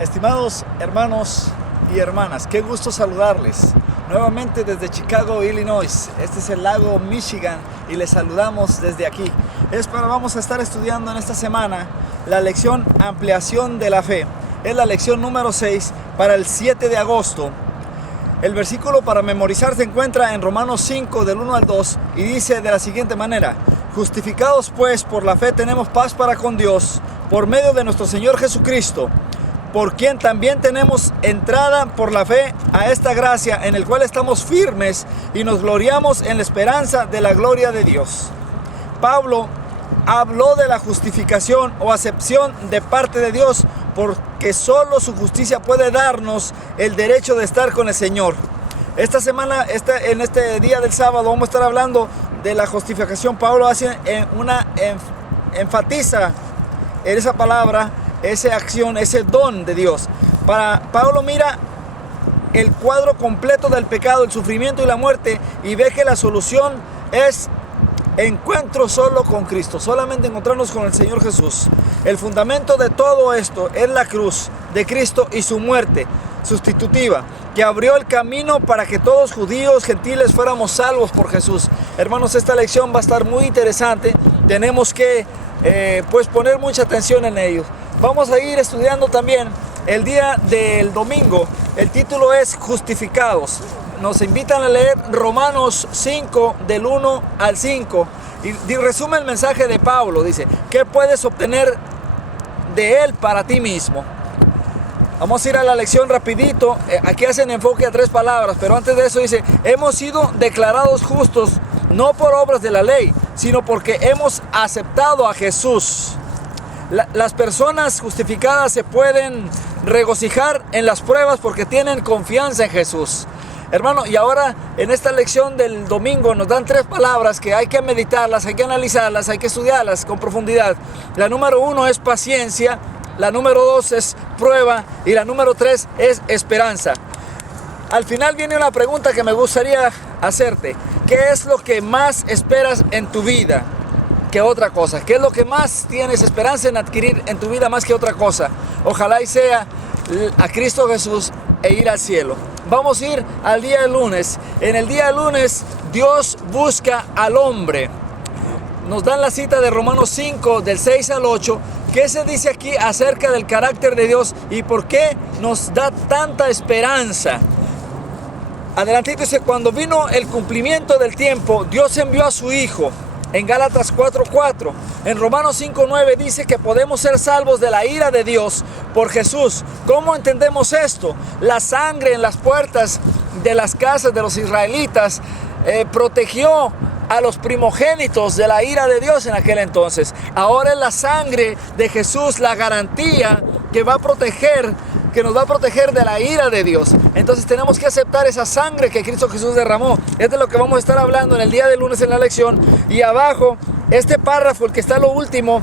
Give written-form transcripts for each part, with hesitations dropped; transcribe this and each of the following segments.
Estimados hermanos y hermanas, qué gusto saludarles nuevamente desde Chicago, Illinois. Este es el lago Michigan y les saludamos desde aquí. Vamos a estar estudiando en esta semana la lección Ampliación de la Fe. Es la lección número 6 para el 7 de agosto. El versículo para memorizar se encuentra en Romanos 5 del 1 al 2 y dice de la siguiente manera: justificados pues por la fe tenemos paz para con Dios por medio de nuestro Señor Jesucristo, por quien también tenemos entrada por la fe a esta gracia, en el cual estamos firmes y nos gloriamos en la esperanza de la gloria de Dios. Pablo habló de la justificación o acepción de parte de Dios, porque solo su justicia puede darnos el derecho de estar con el Señor. Esta semana, en este día del sábado, vamos a estar hablando de la justificación. Pablo enfatiza en esa palabra, esa acción, ese don de Dios. Pablo mira el cuadro completo del pecado, el sufrimiento y la muerte, y ve que la solución es encuentro solo con Cristo, solamente encontrarnos con el Señor Jesús. El fundamento de todo esto es la cruz de Cristo y su muerte sustitutiva, que abrió el camino para que todos, judíos, gentiles, fuéramos salvos por Jesús. Hermanos, esta lección va a estar muy interesante. Tenemos que poner mucha atención en ello. Vamos a ir estudiando también el día del domingo. El título es Justificados. Nos invitan a leer Romanos 5 del 1 al 5 y resume el mensaje de Pablo. Dice: ¿qué puedes obtener de él para ti mismo? Vamos a ir a la lección rapidito. Aquí hacen enfoque a 3 palabras, pero antes de eso dice: hemos sido declarados justos no por obras de la ley, sino porque hemos aceptado a Jesús. Las personas justificadas se pueden regocijar en las pruebas porque tienen confianza en Jesús. Hermano, y ahora en esta lección del domingo nos dan 3 palabras que hay que meditarlas, hay que analizarlas, hay que estudiarlas con profundidad. La número 1 es paciencia, la número 2 es prueba y la número 3 es esperanza. Al final viene una pregunta que me gustaría hacerte: ¿qué es lo que más esperas en tu vida que otra cosa? ¿Qué es lo que más tienes esperanza en adquirir en tu vida más que otra cosa? Ojalá y sea a Cristo Jesús e ir al cielo. Vamos a ir al día del lunes. En el día del lunes, Dios busca al hombre. Nos dan la cita de Romanos 5 del 6 al 8. ¿Qué se dice aquí acerca del carácter de Dios y por qué nos da tanta esperanza? Adelantito dice: cuando vino el cumplimiento del tiempo, Dios envió a su Hijo. En Gálatas 4:4, en Romanos 5:9 dice que podemos ser salvos de la ira de Dios por Jesús. ¿Cómo entendemos esto? La sangre en las puertas de las casas de los israelitas protegió a los primogénitos de la ira de Dios en aquel entonces. Ahora es la sangre de Jesús la garantía que va a proteger, que nos va a proteger de la ira de Dios. Entonces tenemos que aceptar esa sangre que Cristo Jesús derramó. Es de lo que vamos a estar hablando en el día de lunes en la lección. Y abajo, este párrafo, el que está a lo último,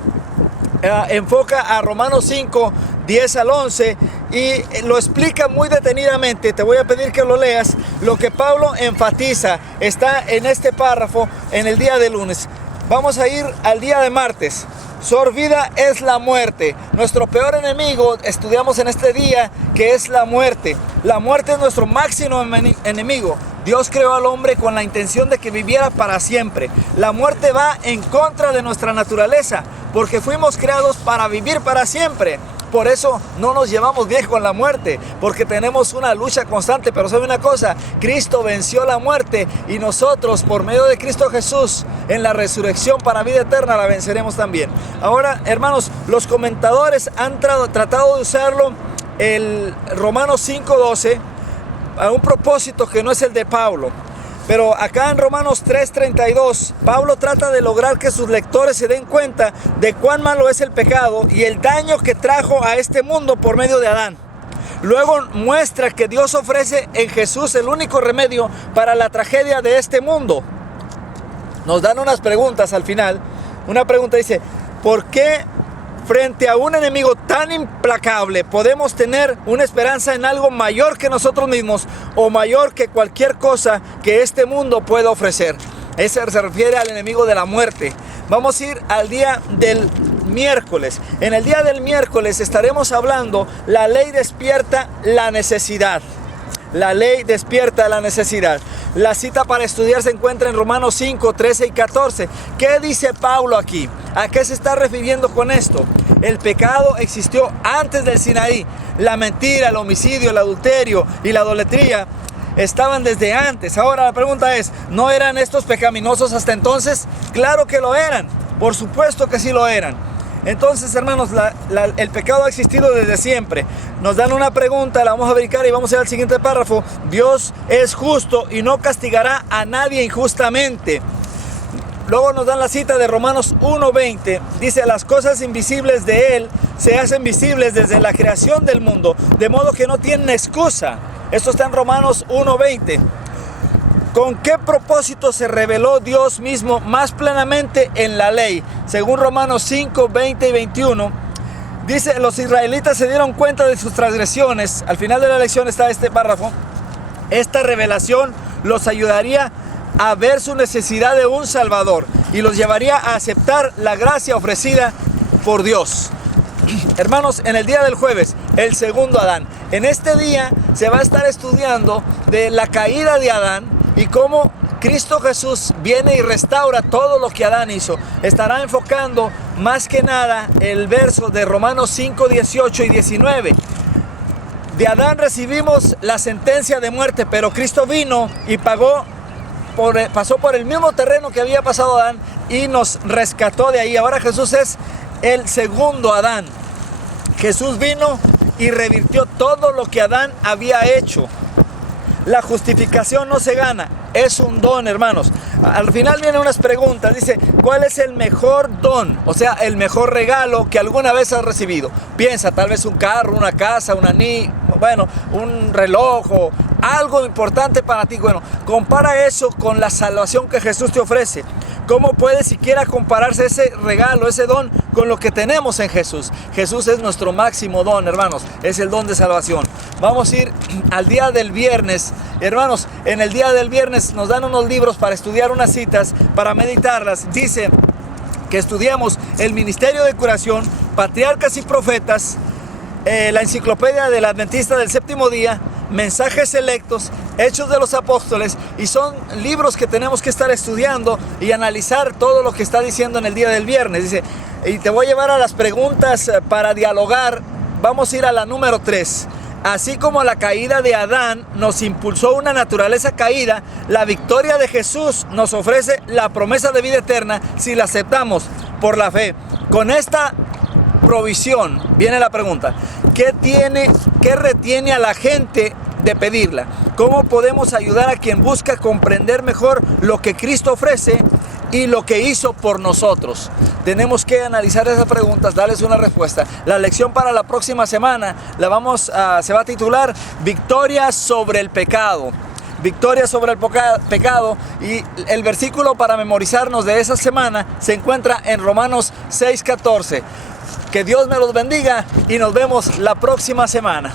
enfoca a Romanos 5, 10 al 11 y lo explica muy detenidamente. Te voy a pedir que lo leas. Lo que Pablo enfatiza está en este párrafo en el día de lunes. Vamos a ir al día de martes. Su vida es la muerte. Nuestro peor enemigo, estudiamos en este día, que es la muerte. La muerte es nuestro máximo enemigo. Dios creó al hombre con la intención de que viviera para siempre. La muerte va en contra de nuestra naturaleza, porque fuimos creados para vivir para siempre. Por eso no nos llevamos bien con la muerte, porque tenemos una lucha constante. Pero ¿sabe una cosa? Cristo venció la muerte y nosotros, por medio de Cristo Jesús, en la resurrección para vida eterna, la venceremos también. Ahora, hermanos, los comentadores han tratado de usarlo, el Romanos 5:12, a un propósito que no es el de Pablo. Pero acá en Romanos 3:32, Pablo trata de lograr que sus lectores se den cuenta de cuán malo es el pecado y el daño que trajo a este mundo por medio de Adán. Luego muestra que Dios ofrece en Jesús el único remedio para la tragedia de este mundo. Nos dan unas preguntas al final. Una pregunta dice: ¿por qué frente a un enemigo tan implacable podemos tener una esperanza en algo mayor que nosotros mismos o mayor que cualquier cosa que este mundo pueda ofrecer? Ese se refiere al enemigo de la muerte. Vamos a ir al día del miércoles. En el día del miércoles estaremos hablando, la ley despierta la necesidad. La ley despierta la necesidad. La cita para estudiar se encuentra en Romanos 5, 13 y 14. ¿Qué dice Pablo aquí? ¿A qué se está refiriendo con esto? El pecado existió antes del Sinaí. La mentira, el homicidio, el adulterio y la idolatría estaban desde antes. Ahora la pregunta es, ¿no eran estos pecaminosos hasta entonces? Claro que lo eran. Por supuesto que sí lo eran. Entonces, hermanos, el pecado ha existido desde siempre. Nos dan una pregunta, la vamos a verificar y vamos a ir al siguiente párrafo. Dios es justo y no castigará a nadie injustamente. Luego nos dan la cita de Romanos 1:20. Dice, las cosas invisibles de Él se hacen visibles desde la creación del mundo, de modo que no tienen excusa. Esto está en Romanos 1:20. ¿Con qué propósito se reveló Dios mismo más plenamente en la ley? Según Romanos 5, 20 y 21, dice, los israelitas se dieron cuenta de sus transgresiones. Al final de la lección está este párrafo. Esta revelación los ayudaría a ver su necesidad de un Salvador y los llevaría a aceptar la gracia ofrecida por Dios. Hermanos, en el día del jueves, el segundo Adán. En este día se va a estar estudiando de la caída de Adán y cómo Cristo Jesús viene y restaura todo lo que Adán hizo. Estará enfocando más que nada el verso de Romanos 5, 18 y 19. De Adán recibimos la sentencia de muerte, pero Cristo vino y pasó por el mismo terreno que había pasado Adán y nos rescató de ahí. Ahora Jesús es el segundo Adán. Jesús vino y revirtió todo lo que Adán había hecho. La justificación no se gana, es un don, hermanos. Al final vienen unas preguntas, dice, ¿cuál es el mejor don? O sea, el mejor regalo que alguna vez has recibido. Piensa, tal vez un carro, una casa, un anillo, un reloj o algo importante para ti. Bueno, compara eso con la salvación que Jesús te ofrece. ¿Cómo puede siquiera compararse ese regalo, ese don, con lo que tenemos en Jesús? Jesús es nuestro máximo don, hermanos. Es el don de salvación. Vamos a ir al día del viernes. Hermanos, en el día del viernes nos dan unos libros para estudiar unas citas, para meditarlas. Dice que estudiamos el Ministerio de Curación, Patriarcas y Profetas, la Enciclopedia del Adventista del Séptimo Día, Mensajes Selectos, Hechos de los Apóstoles, y son libros que tenemos que estar estudiando y analizar todo lo que está diciendo en el día del viernes. Dice, y te voy a llevar a las preguntas para dialogar. Vamos a ir a la número 3. Así como la caída de Adán nos impulsó una naturaleza caída, la victoria de Jesús nos ofrece la promesa de vida eterna si la aceptamos por la fe. Con esta provisión viene la pregunta, ¿qué retiene a la gente de pedirla? ¿Cómo podemos ayudar a quien busca comprender mejor lo que Cristo ofrece y lo que hizo por nosotros? Tenemos que analizar esas preguntas, darles una respuesta. La lección para la próxima semana se va a titular Victoria sobre el pecado. Victoria sobre el pecado, y el versículo para memorizarnos de esa semana se encuentra en Romanos 6:14. Que Dios me los bendiga y nos vemos la próxima semana.